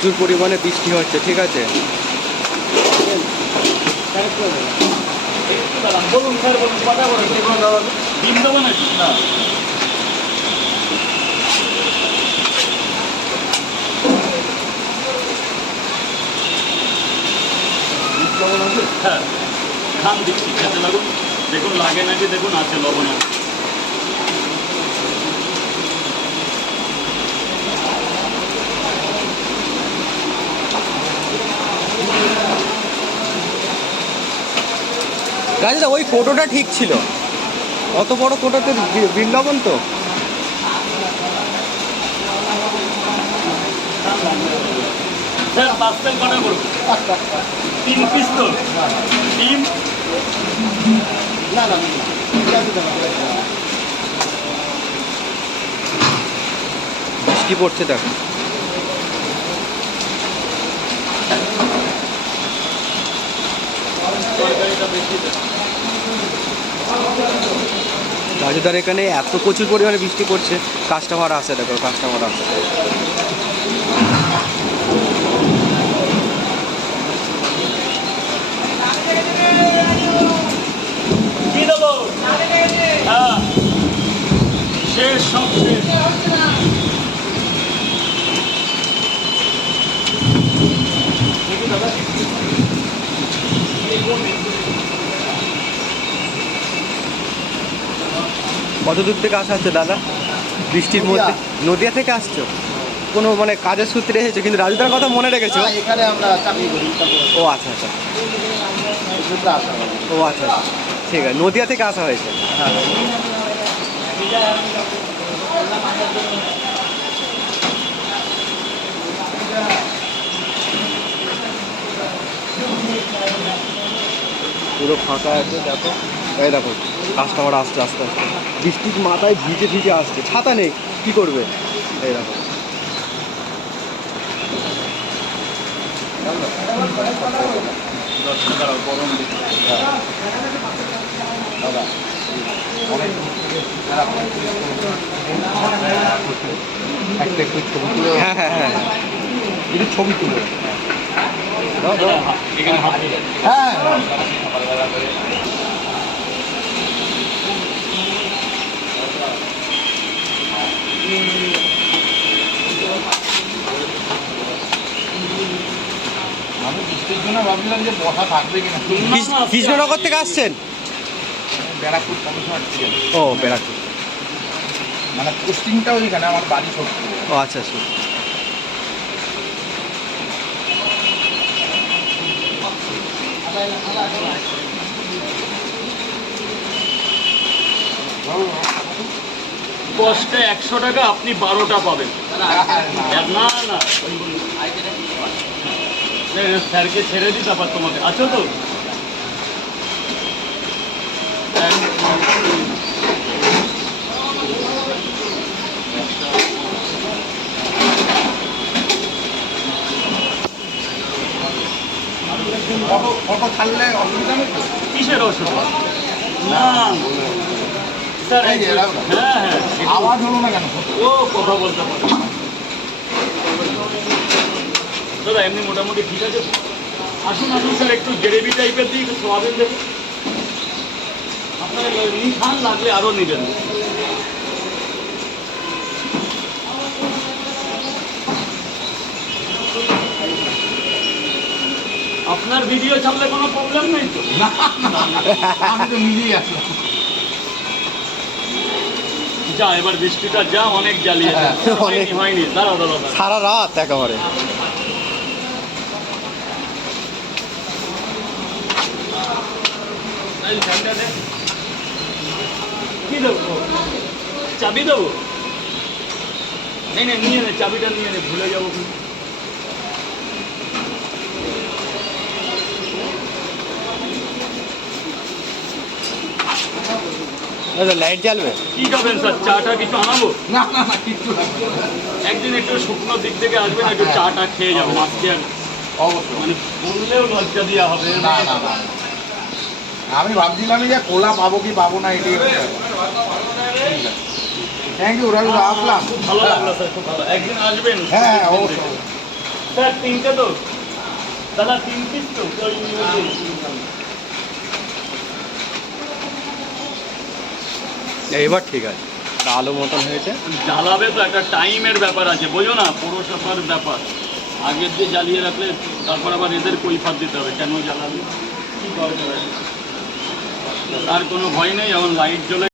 প্রচুর পরিমাণে বৃষ্টি হচ্ছে, ঠিক আছে? হ্যাঁ। খান দিচ্ছি, খেতে লাগুন দেখুন, লাগে নাকি, দেখুন, আছে, লবণ আছে। রাজদা ওই কোটোটা ঠিক ছিল। অত বড় কোটোতে বি- বিল তো। তিন পিস তো। ডিম। বৃষ্টি পড়ছে দেখো। তরকারিটা বেশি দেন। রাজুদার এখানে এত প্রচুর পরিমাণে বৃষ্টি পড়ছে কাস্টমার আসে, দেখো কাস্টমার আসে। হ্যাঁ। শেষ শেষ দেখি দাদা কত দূর থেকে আসা হচ্ছে দাদা। বৃষ্টির মধ্যে নদিয়া থেকে আসছো? কোনো মানে কাজের সূত্রে এসেছ কিন্তু রাজুদার কথা মনে রেখেছো? এখানে আমরা চাকরি করি ও আচ্ছা আচ্ছা। ও আচ্ছা আচ্ছা। ঠিক আছে নদিয়া থেকে আসা হয়েছে। হ্যাঁ। পুরো ফাঁকা আছে দেখো। এই দেখো কাস্টমার আসছে আস্তে আস্তে। বৃষ্টির মাথায় ভিজে ভিজে আসছে। ছাতা নেই, কি করবে? দাদা একটা একটু ছবি তুলে হ্যাঁ হ্যাঁ হ্যাঁ। যদি ছবি তুলে। হ্যাঁ আমি বৃষ্টির জন্য ভাবছিলাম যে বসা থাকবে কিনা কৃষ- কৃষ্ণনগর থেকে আসছেন? ব্যারাকপুর ও বেড়াতে মানে পোস্টিংটা ওইখানে আমার বাড়ি ও আচ্ছা আচ্ছা। কষ্টে একশো টাকা আপনি বারোটা পাবেন। না না। স্যারকে ছেড়ে দিই তারপর তোমাকে। আছো তো? অসুবিধা কিসের ওষুধ না। স্যার। হ্যাঁ হ্যাঁ। আওয়াজ হলো না কেন? ও কথা বলতে দাদা এমনি মোটামুটি ঠিক আছে? আসুন আসুন স্যার একটু গ্রেভি টাইপের দিই একটু সোয়াবিন দেবো আপনারা এমনি খান লাগলে আরও নেবেন। আপনার ভিডিও ছাড়লে কোনো প্রবলেম নেই তো? আমি তো মিলিয়ে আসলাম। যা এবার বৃষ্টিটা যা অনেক জ্বালিয়ে হ্যাঁ, অনেক। হয়নি দাঁড়াও দাঁড়াও দাঁড়াও। সারা রাত একেবারে। কি দেবো চাবি দেবো নেই না নিয়ে নে চাবিটা নিয়ে নে ভুলে যাব লাইট জ্বালবে? কি খাবেন স্যার? চাটা কিছু আনাবো? না না না কিচ্ছু লাগবে একদিন একটু শুকনো দিক থেকে আসবেন একটু চাটা খেয়ে যাব আর অবশ্যই। মানে বললেও লজ্জা দেওয়া হবে। না না না। আমি ভাবছিলাম যে কোলা পাবো কি পাবো না এটাই থ্যাংক ইউ রাজু আসলাম। খুব ভালো লাগল স্যার খুব ভালো। একদিন আসবেন? হ্যাঁ অবশ্যই। স্যার তিনটে তো। দাদা তিন পিস তো ওই ওই এবার ঠিক আছে। আলো মতন হয়েছে। জ্বালাবে তো, একটা টাইমের ব্যাপার আছে, বোঝো না, পৌরসভার ব্যাপার। আগের দিয়ে জ্বালিয়ে রাখলে, তারপর আবার এদের কৈফাত দিতে হবে, কেন জ্বালাবে? কী দরকার আছে তার কোনো ভয় নেই, এখন লাইট জ্বলে